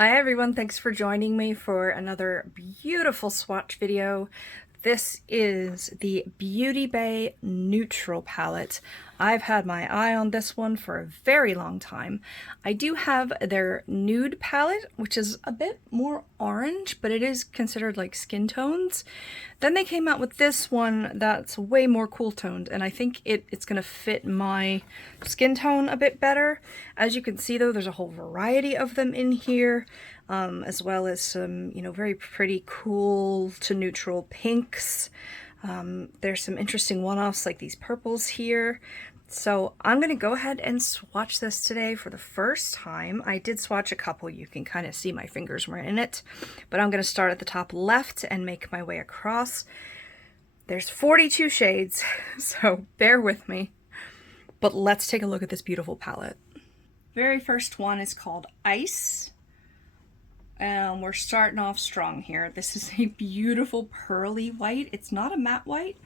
Hi everyone, thanks for joining me for another beautiful swatch video. This is the Beauty Bay Neutral palette. I've had my eye on this one for a very long time. I do have their Nude palette, which is a bit more orange, but it is considered like skin tones. Then they came out with this one that's way more cool toned, and I think it's gonna fit my skin tone a bit better. As you can see though, there's a whole variety of them in here, as well as some, very pretty cool to neutral pinks. There's some interesting one-offs like these purples here. So I'm gonna go ahead and swatch this today for the first time. I did swatch a couple, you can kind of see my fingers were in it, but I'm gonna start at the top left and make my way across. There's 42 shades, so bear with me. But let's take a look at this beautiful palette. Very first one is called Ice. We're starting off strong here. This is a beautiful pearly white. It's not a matte white.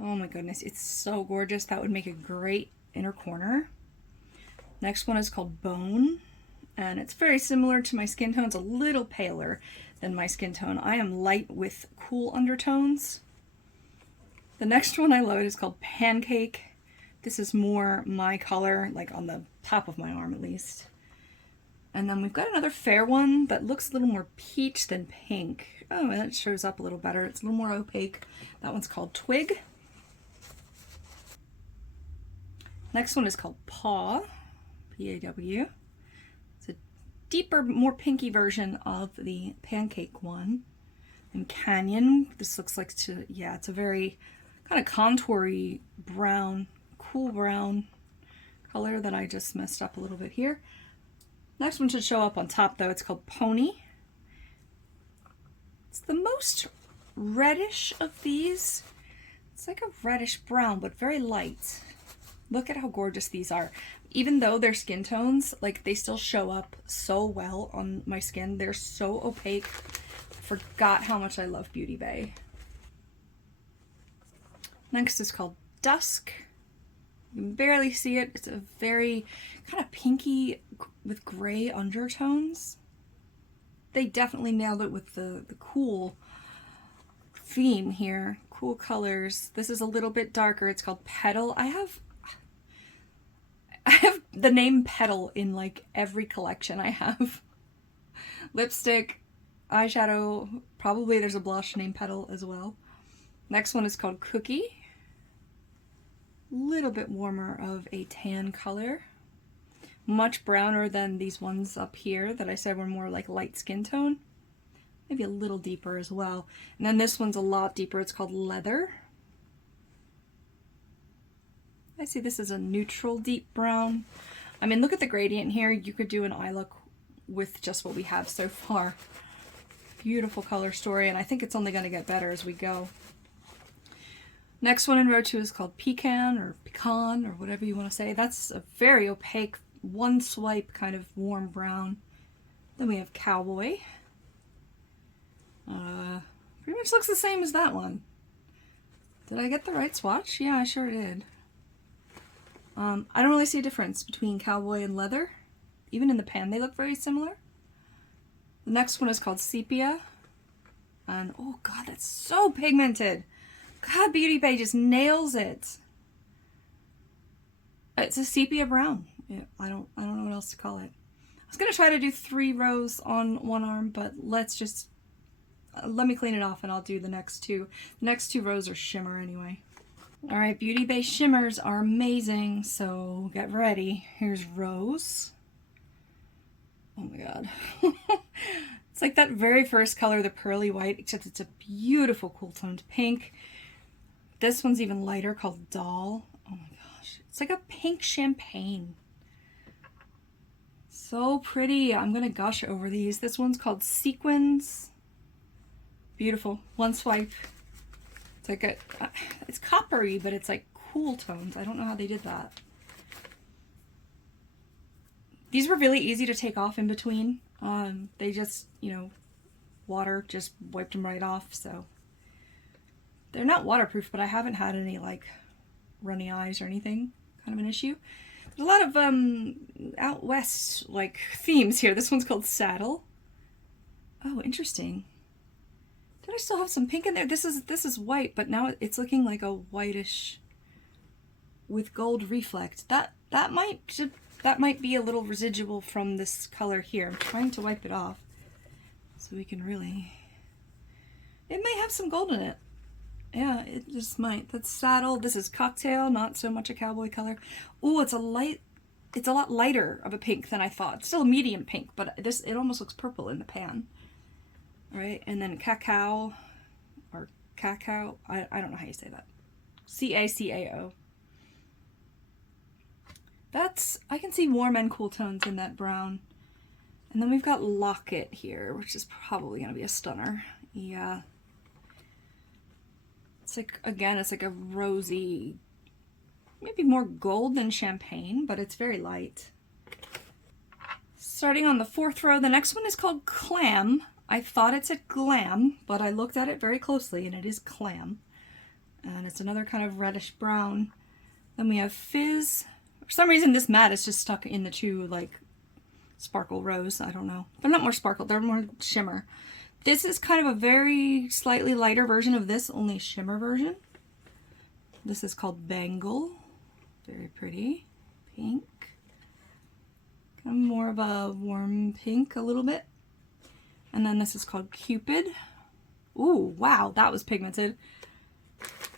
Oh my goodness, it's so gorgeous. That would make a great inner corner. Next one is called Bone, and it's very similar to my skin tone. It's a little paler than my skin tone. I am light with cool undertones. The next one I love is called Pancake. This is more my color, like on the top of my arm at least. And then we've got another fair one that looks a little more peach than pink. Oh, and it shows up a little better. It's a little more opaque. That one's called Twig. Next one is called Paw, P-A-W. It's a deeper, more pinky version of the Pancake one. And Canyon, this looks like, it's a very kind of contoury brown, cool brown color that I just messed up a little bit here. Next one should show up on top though. It's called Pony. It's the most reddish of these. It's like a reddish brown, but very light. Look at how gorgeous these are. Even though they're skin tones, like they still show up so well on my skin. They're so opaque. I forgot how much I love Beauty Bay. Next is called Dusk. You can barely see it. It's a very kind of pinky with gray undertones. They definitely nailed it with the cool theme here. Cool colors. This is a little bit darker. It's called Petal. I have the name Petal in like every collection I have. Lipstick, eyeshadow, probably there's a blush named Petal as well. Next one is called Cookie. Little bit warmer of a tan color. Much browner than these ones up here that I said were more like light skin tone. Maybe a little deeper as well. And then this one's a lot deeper. It's called Leather. I see this is a neutral deep brown. I mean, look at the gradient here. You could do an eye look with just what we have so far. Beautiful color story, and I think it's only going to get better as we go. Next one in row 2 is called Pecan or Pecan or whatever you want to say. That's a very opaque, one swipe kind of warm brown. Then we have Cowboy. Pretty much looks the same as that one. Did I get the right swatch? Yeah, I sure did. I don't really see a difference between Cowboy and Leather. Even in the pan, they look very similar. The next one is called Sepia. And oh god, that's so pigmented. God, Beauty Bay just nails it. It's a sepia brown. Yeah, I don't know what else to call it. I was gonna try to do 3 rows on one arm, but let's just let me clean it off and I'll do the next 2. The next 2 rows are shimmer anyway. All right, Beauty Bay shimmers are amazing, so get ready. Here's Rose. Oh my god. It's like that very first color, the pearly white, except it's a beautiful cool toned pink. This one's even lighter, called Doll. Oh my gosh. It's like a pink champagne. So pretty. I'm going to gush over these. This one's called Sequins. Beautiful. One swipe. It's like it's coppery, but it's like cool tones. I don't know how they did that. These were really easy to take off in between. They just, water just wiped them right off, so. They're not waterproof, but I haven't had any like runny eyes or anything, kind of an issue. There's a lot of out west like themes here. This one's called Saddle. Oh, interesting. Did I still have some pink in there? This is white, but now it's looking like a whitish with gold reflect. That might be a little residual from this color here. I'm trying to wipe it off so we can really. It may have some gold in it. Yeah, it just might. That's Saddle. This is Cocktail, not so much a cowboy color. Oh, it's a lot lighter of a pink than I thought. It's still a medium pink, but it almost looks purple in the pan. All right, and then Cacao, or Cacao, I don't know how you say that. C-A-C-A-O. I can see warm and cool tones in that brown. And then we've got Locket here, which is probably gonna be a stunner. Yeah. It's like, again, it's like a rosy, maybe more gold than champagne, but it's very light. Starting on the 4th row, the next one is called Clam. I thought it said Glam, but I looked at it very closely and it is Clam. And it's another kind of reddish brown. Then we have Fizz. For some reason this matte is just stuck in the 2 like sparkle rows. I don't know. They're not more sparkle, they're more shimmer. This is kind of a very slightly lighter version of this, only shimmer version. This is called Bangle. Very pretty. Pink. Kind of more of a warm pink a little bit. And then this is called Cupid. Ooh, wow, that was pigmented.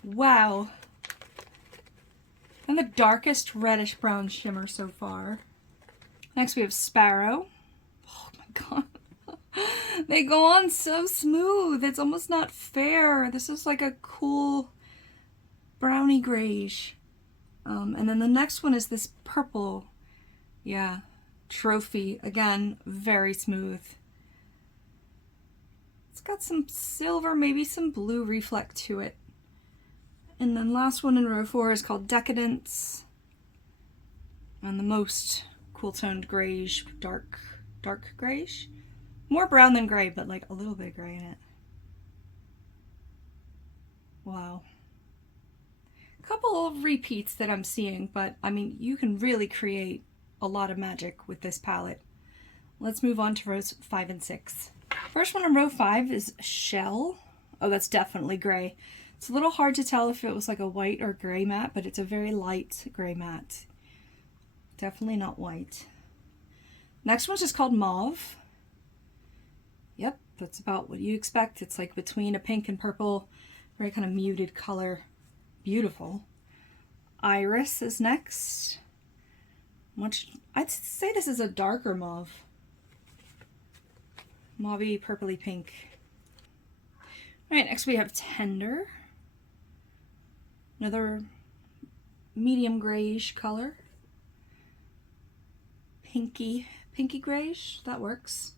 Wow. And the darkest reddish brown shimmer so far. Next we have Sparrow. Oh my god. They go on so smooth. It's almost not fair. This is like a cool brownie grayish. And then the next one is this purple. Yeah. Trophy. Again, very smooth. It's got some silver, maybe some blue reflect to it. And then last one in row 4 is called Decadence. And the most cool toned grayish, dark grayish. More brown than gray, but like a little bit of gray in it. Wow. A couple of repeats that I'm seeing, but I mean, you can really create a lot of magic with this palette. Let's move on to rows 5 and 6. First one in row 5 is Shell. Oh, that's definitely gray. It's a little hard to tell if it was like a white or gray matte, but it's a very light gray matte. Definitely not white. Next one's just called Mauve. Yep, that's about what you expect. It's like between a pink and purple, very kind of muted color. Beautiful. Iris is next. I'd say this is a darker mauve. Mauvey, purpley pink. All right, next we have Tender. Another medium grayish color. Pinky grayish, that works.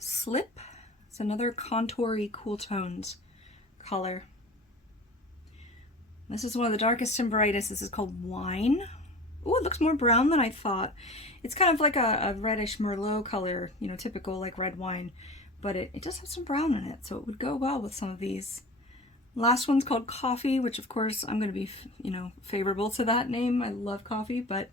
Slip, it's another contoury cool tones color. This is one of the darkest and brightest. This is called Wine. Oh, it looks more brown than I thought. It's kind of like a reddish Merlot color, you know, typical like red wine, but it does have some brown in it, so it would go well with some of these. Last one's called Coffee, which of course I'm going to be, you know, favorable to that name. I love coffee, but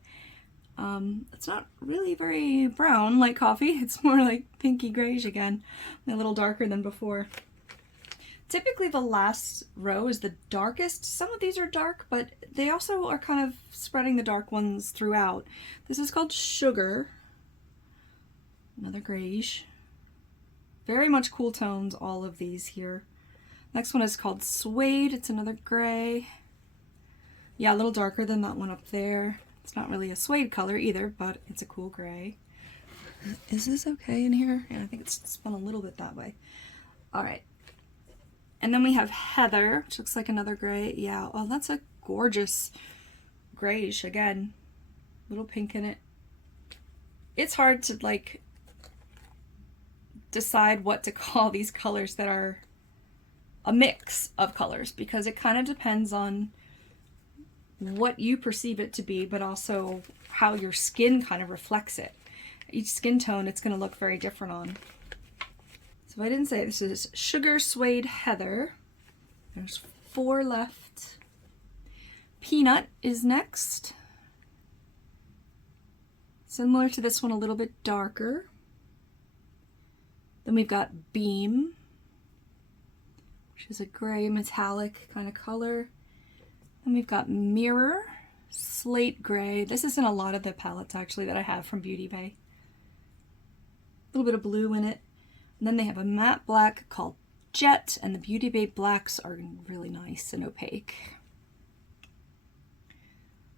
it's not really very brown like coffee. It's more like pinky grayish again, a little darker than before. Typically the last row is the darkest. Some of these are dark, but they also are kind of spreading the dark ones throughout. This is called Sugar. Another grayish. Very much cool tones, all of these here. Next one is called Suede. It's another gray. Yeah, a little darker than that one up there. It's not really a suede color either, but it's a cool gray. Is this okay in here? Yeah, I think it's spun a little bit that way. All right. And then we have Heather, which looks like another gray. Yeah, oh, that's a gorgeous grayish again. Little pink in it. It's hard to like decide what to call these colors that are a mix of colors, because it kind of depends on what you perceive it to be, but also how your skin kind of reflects it. Each skin tone it's going to look very different on. So I didn't say this is Sugar, Suede, Heather. There's 4 left. Peanut is next. Similar to this one, a little bit darker. Then we've got Beam, which is a gray metallic kind of color. And we've got Mirror, slate gray. This is in a lot of the palettes actually that I have from Beauty Bay. A little bit of blue in it. And then they have a matte black called Jet, and the Beauty Bay blacks are really nice and opaque.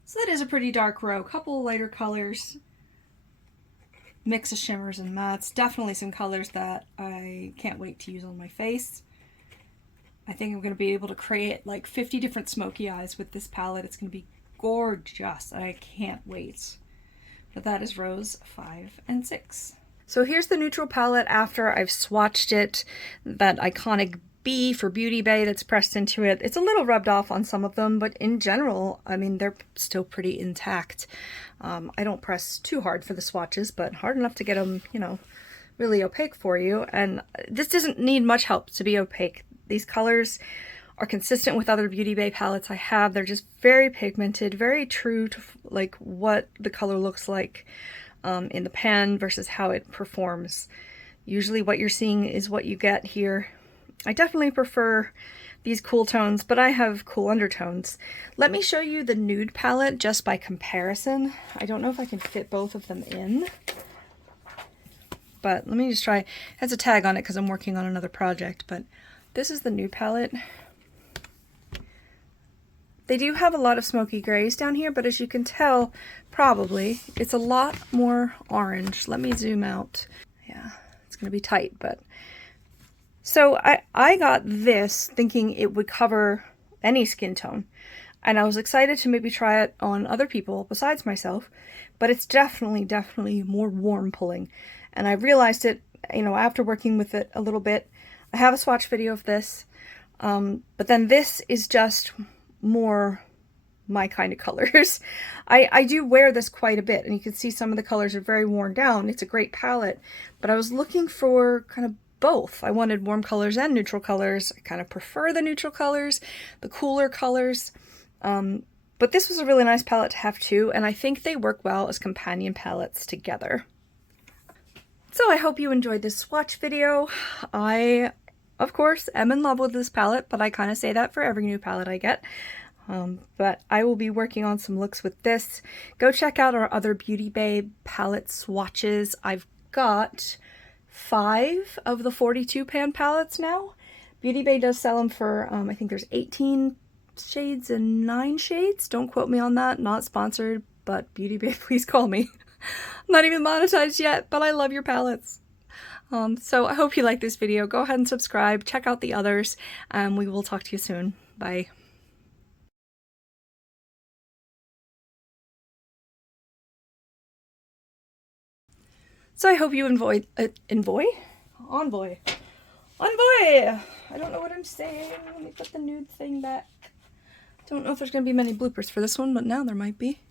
So that is a pretty dark row. Couple lighter colors, mix of shimmers and mattes. Definitely some colors that I can't wait to use on my face. I think I'm going to be able to create like 50 different smoky eyes with this palette. It's going to be gorgeous. I can't wait. But that is rows 5 and 6. So here's the neutral palette after I've swatched it. That iconic B for Beauty Bay that's pressed into it. It's a little rubbed off on some of them, but in general, I mean, they're still pretty intact. I don't press too hard for the swatches, but hard enough to get them, you know, really opaque for you. And this doesn't need much help to be opaque. These colors are consistent with other Beauty Bay palettes I have. They're just very pigmented, very true to like what the color looks like in the pen versus how it performs. Usually what you're seeing is what you get here. I definitely prefer these cool tones, but I have cool undertones. Let me show you the Nude palette just by comparison. I don't know if I can fit both of them in, but let me just try. It has a tag on it because I'm working on another project, but this is the Nude palette. They do have a lot of smoky grays down here, but as you can tell, probably, it's a lot more orange. Let me zoom out. Yeah, it's going to be tight, but... So I got this thinking it would cover any skin tone, and I was excited to maybe try it on other people besides myself, but it's definitely more warm pulling. And I realized it, you know, after working with it a little bit. I have a swatch video of this, but then this is just more my kind of colors. I do wear this quite a bit, and you can see some of the colors are very worn down. It's a great palette, but I was looking for kind of both. I wanted warm colors and neutral colors. I kind of prefer the neutral colors, the cooler colors, but this was a really nice palette to have too, and I think they work well as companion palettes together. So I hope you enjoyed this swatch video. I, of course, am in love with this palette, but I kind of say that for every new palette I get. But I will be working on some looks with this. Go check out our other Beauty Bay palette swatches. I've got 5 of the 42 pan palettes now. Beauty Bay does sell them for, I think there's 18 shades and 9 shades. Don't quote me on that, not sponsored, but Beauty Bay, please call me. I'm not even monetized yet, but I love your palettes. So I hope you like this video. Go ahead and subscribe, check out the others, and we will talk to you soon. Bye. So I hope you envoy, envoy? Envoy. Envoy! I don't know what I'm saying. Let me put the nude thing back. Don't know if there's going to be many bloopers for this one, but now there might be.